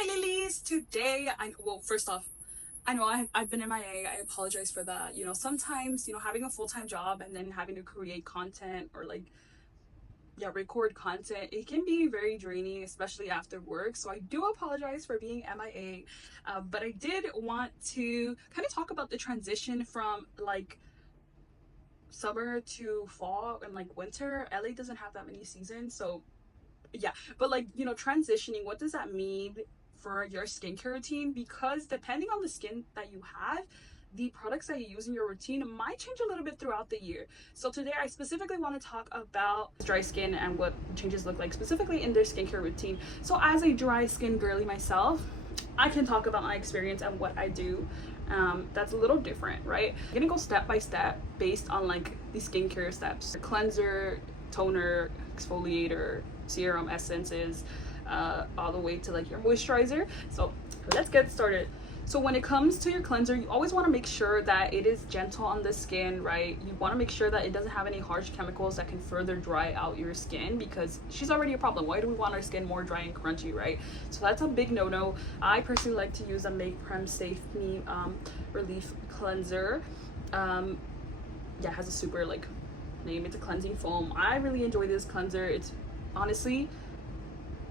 Hi lilies! Today, first off, I know I've been MIA. I apologize for that. Sometimes, having a full-time job and then having to create content or record content, it can be very draining, especially after work. So I do apologize for being MIA. But I did want to kind of talk about the transition from summer to fall and winter. LA doesn't have that many seasons. So yeah, but transitioning, what does that mean for your skincare routine? Because depending on the skin that you have, the products that you use in your routine might change a little bit throughout the year. So today I specifically want to talk about dry skin and what changes look like specifically in their skincare routine. So as a dry skin girly myself, I can talk about my experience and what I do. That's a little different, right? I'm gonna go step by step based on the skincare steps: cleanser, toner, exfoliator, serum, essences, all the way to your moisturizer. So let's get started. So when it comes to your cleanser, you always want to make sure that it is gentle on the skin, right? You want to make sure that it doesn't have any harsh chemicals that can further dry out your skin, because she's already a problem. Why do we want our skin more dry and crunchy, right? So that's a big no-no. I personally like to use a Make Prem Safe Me Relief Cleanser. It has a super name. It's a cleansing foam. I really enjoy this cleanser. It's honestly,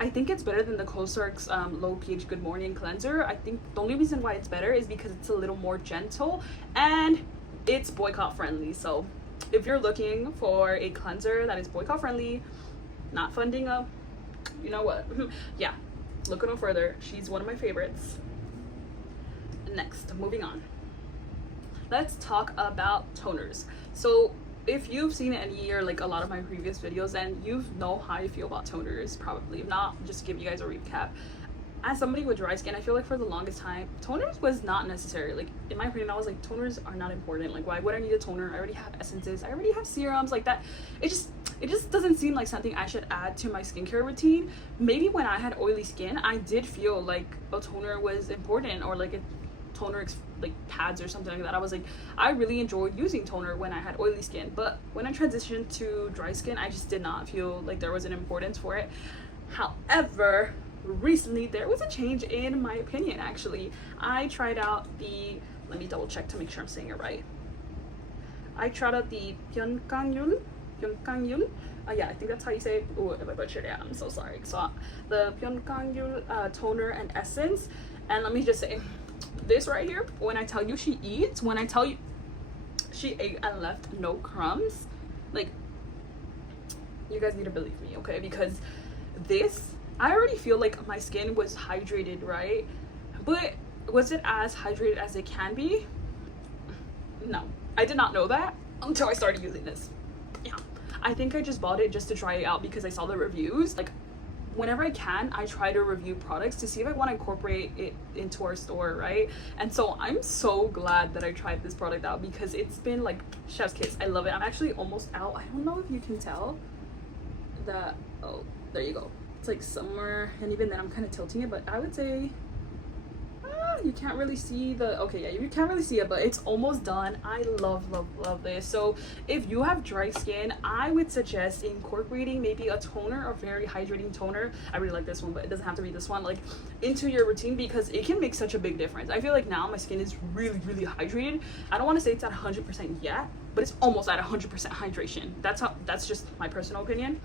I think it's better than the Cosrx low pH Good Morning cleanser. I think the only reason why it's better is because it's a little more gentle and it's boycott friendly. So if you're looking for a cleanser that is boycott friendly, not funding a, you know what, yeah, look no further. She's one of my favorites. Next, moving on, let's talk about toners. So if you've seen any or a lot of my previous videos, and you know how I feel about toners, probably. If not, just to give you guys a recap. As somebody with dry skin, I feel for the longest time, toners was not necessary. In my opinion, I was toners are not important. Why would I need a toner? I already have essences. I already have serums that. It just doesn't seem like something I should add to my skincare routine. Maybe when I had oily skin, I did feel like a toner was important, or a toner pads or something like that. I was I really enjoyed using toner when I had oily skin, but when I transitioned to dry skin, I just did not feel like there was an importance for it. However, recently there was a change in my opinion. Actually, I tried out the, let me double check to make sure I'm saying it right. I tried out the Pyeongkangyul. Yeah, I think that's how you say it. Oh, if I butchered it, I'm so sorry. So the Pyeongkangyul toner and essence, and let me just say, this right here, when I tell you she eats, when I tell you she ate and left no crumbs, you guys need to believe me, okay? Because this, I already feel my skin was hydrated, right? But was it as hydrated as it can be? No, I did not know that until I started using this. Yeah, I think I just bought it just to try it out because I saw the reviews. Whenever I can, I try to review products to see if I want to incorporate it into our store, right? And so I'm so glad that I tried this product out, because it's been chef's kiss. I love it. I'm actually almost out. I don't know if you can tell that. Oh, there you go. It's somewhere, and even then I'm kind of tilting it, but I would say you can't really see the, okay, yeah, you can't really see it, but it's almost done. I love this. So if you have dry skin, I would suggest incorporating maybe a toner, a very hydrating toner. I really like this one, but it doesn't have to be this one, into your routine, because it can make such a big difference. I feel now my skin is really hydrated. I don't want to say it's at 100% yet, but it's almost at 100% hydration. That's just my personal opinion.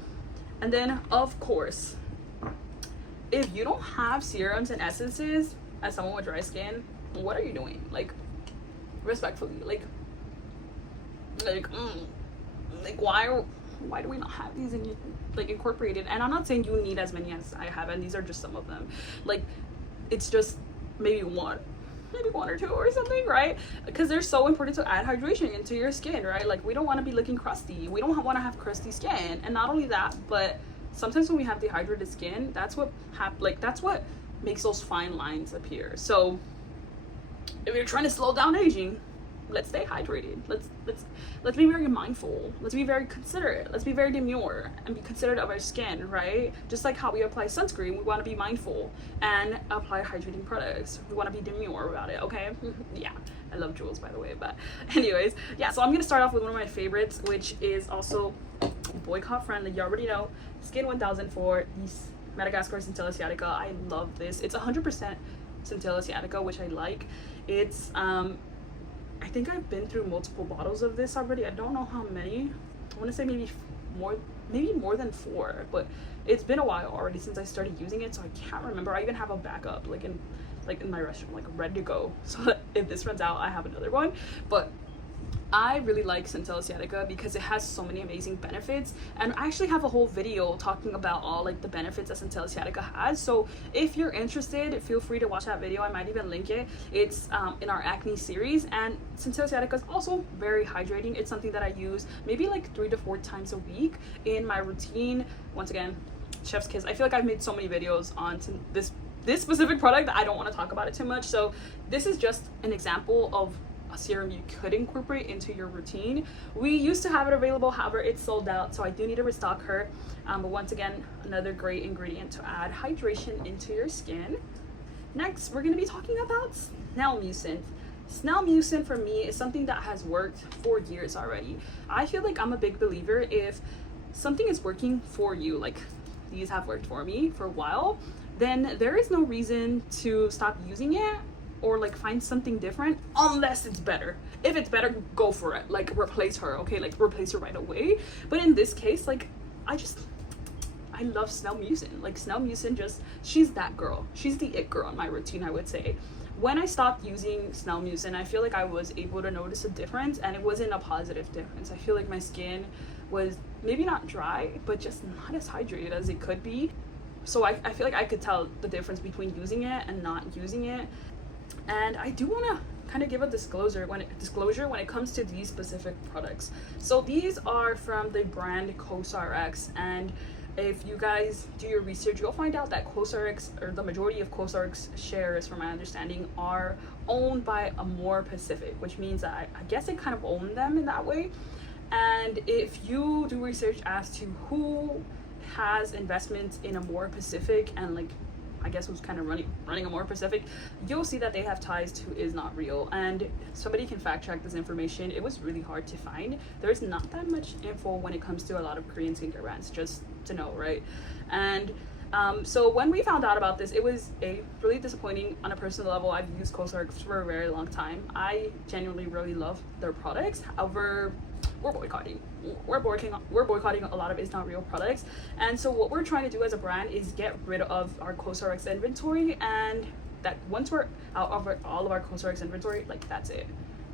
And then of course, if you don't have serums and essences, as someone with dry skin, what are you doing? Respectfully, why do we not have these incorporated? And I'm not saying you need as many as I have, and these are just some of them. It's just maybe one or two or something, right? Because they're so important to add hydration into your skin, right? We don't want to be looking crusty. We don't want to have crusty skin. And not only that, but sometimes when we have dehydrated skin, that's what makes those fine lines appear. So if you're trying to slow down aging, let's stay hydrated. Let's be very mindful. Let's be very considerate. Let's be very demure and be considerate of our skin, right? Just like how we apply sunscreen, we want to be mindful and apply hydrating products. We want to be demure about it, okay? Yeah, I love jewels, by the way. But anyways, yeah, so I'm gonna start off with one of my favorites, which is also boycott friendly. You already know, Skin 1000 for these Madagascar Centella Asiatica. I love this. It's 100% Centella Asiatica, which I like. It's I think I've been through multiple bottles of this already. I don't know how many. I want to say maybe more than 4, but it's been a while already since I started using it, so I can't remember. I even have a backup like in my restroom, like ready to go, so that if this runs out I have another one. But I really like Centella Asiatica because it has so many amazing benefits, and I actually have a whole video talking about all like the benefits that Centella Asiatica has. So if you're interested, feel free to watch that video. I might even link it. It's in our acne series, and Centella Asiatica is also very hydrating. It's something that I use maybe like 3 to 4 times a week in my routine. Once again, chef's kiss. I feel like I've made so many videos on this specific product that I don't want to talk about it too much. So this is just an example of a serum you could incorporate into your routine. We used to have it available, however it's sold out, so I do need to restock her. But once again, another great ingredient to add hydration into your skin. Next, we're going to be talking about snail mucin. Snail mucin for me is something that has worked for years already. I feel like I'm a big believer, if something is working for you, like these have worked for me for a while, then there is no reason to stop using it or like find something different unless it's better. If it's better, go for it. Like replace her, okay? Like replace her right away. But in this case, like I love snail mucin. Like snail mucin, she's that girl. She's the it girl in my routine, I would say. When I stopped using snail mucin, I feel like I was able to notice a difference, and it wasn't a positive difference. I feel like my skin was maybe not dry, but just not as hydrated as it could be. So I feel like I could tell the difference between using it and not using it. And I do want to kind of give a disclosure when it comes to these specific products. So these are from the brand CosRx, and if you guys do your research, you'll find out that CosRx, or the majority of CosRx shares, from my understanding, are owned by Amore Pacific, which means that I guess they kind of own them in that way. And if you do research as to who has investments in Amore Pacific, and like I guess who's kind of running Amore Pacific, you'll see that they have ties to Is Not Real, and somebody can fact check this information. It was really hard to find. There's not that much info when it comes to a lot of Korean skincare brands, just to know, right? And so when we found out about this, it was really disappointing on a personal level. I've used CosRx for a very long time. I genuinely really love their products. However, we're boycotting a lot of Is Not Real products, and so what we're trying to do as a brand is get rid of our CosRx inventory, and that once we're out of all of our CosRx inventory, like that's it.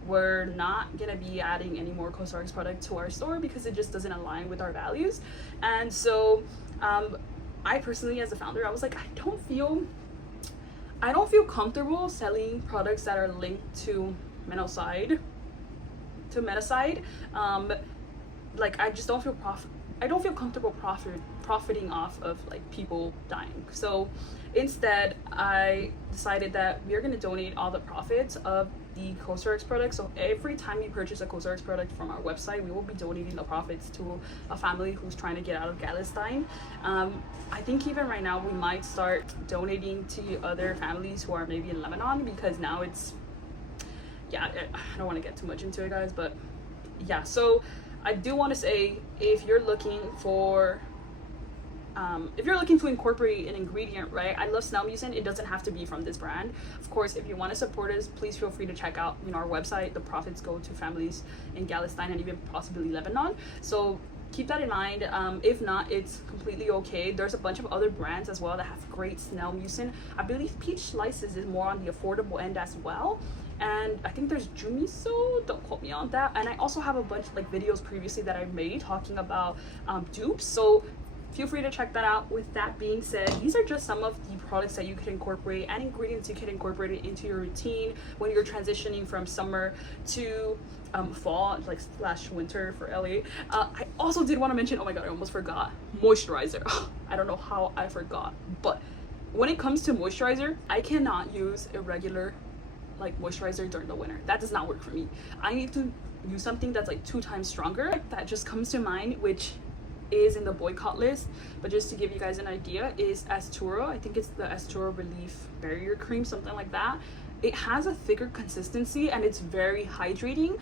We're not gonna be adding any more CosRx product to our store because it just doesn't align with our values. And so I personally, as a founder, I was like, I don't feel comfortable selling products that are linked to Metaside. Like I just don't feel comfortable profiting off of like people dying. So instead, I decided that we are going to donate all the profits of the CosRx product. So every time you purchase a CosRx product from our website, we will be donating the profits to a family who's trying to get out of Palestine. I think even right now we might start donating to other families who are maybe in Lebanon, because now it's, yeah, I don't want to get too much into it, guys, but yeah. So I do want to say, if you're looking to incorporate an ingredient, right? I love snail mucin. It doesn't have to be from this brand. Of course, if you want to support us, please feel free to check out, our website. The profits go to families in Palestine and even possibly Lebanon. So keep that in mind. If not, it's completely okay. There's a bunch of other brands as well that have great snail mucin. I believe Peach Slices is more on the affordable end as well. And I think there's Jumiso, don't quote me on that. And I also have a bunch of like videos previously that I made talking about dupes, so feel free to check that out. With that being said, these are just some of the products that you could incorporate and ingredients you could incorporate into your routine when you're transitioning from summer to fall, like slash winter for LA. I also did want to mention, oh my god, I almost forgot, moisturizer. I don't know how I forgot, but when it comes to moisturizer, I cannot use a regular like moisturizer during the winter. That does not work for me. I need to use something that's like 2 times stronger. That just comes to mind, which is in the boycott list, but just to give you guys an idea, is Asturo. I think it's the Asturo Relief Barrier Cream, something like that. It has a thicker consistency and it's very hydrating.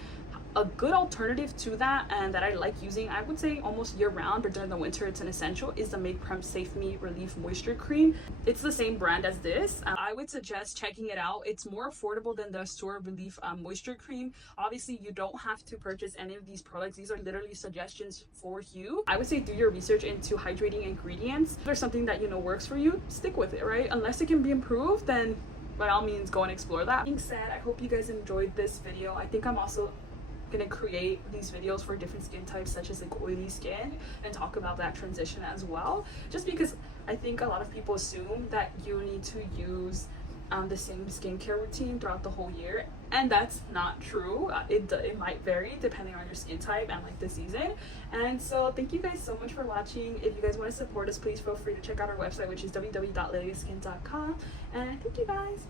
a good alternative to that, and that I like using, I would say almost year round, but during the winter it's an essential, is the Make Prep Safe Me Relief Moisture Cream. It's the same brand as this. I would suggest checking it out. It's more affordable than the Store Relief Moisture Cream. Obviously, you don't have to purchase any of these products. These are literally suggestions for you. I would say do your research into hydrating ingredients. If there's something that you know works for you, stick with it, right? Unless it can be improved, then by all means go and explore that. That being said, I hope you guys enjoyed this video. I think I'm also gonna create these videos for different skin types, such as like oily skin, and talk about that transition as well, just because I think a lot of people assume that you need to use the same skincare routine throughout the whole year, and that's not true. It might vary depending on your skin type and like the season. And so thank you guys so much for watching. If you guys want to support us, please feel free to check out our website, which is www.liliaskin.com, and thank you guys.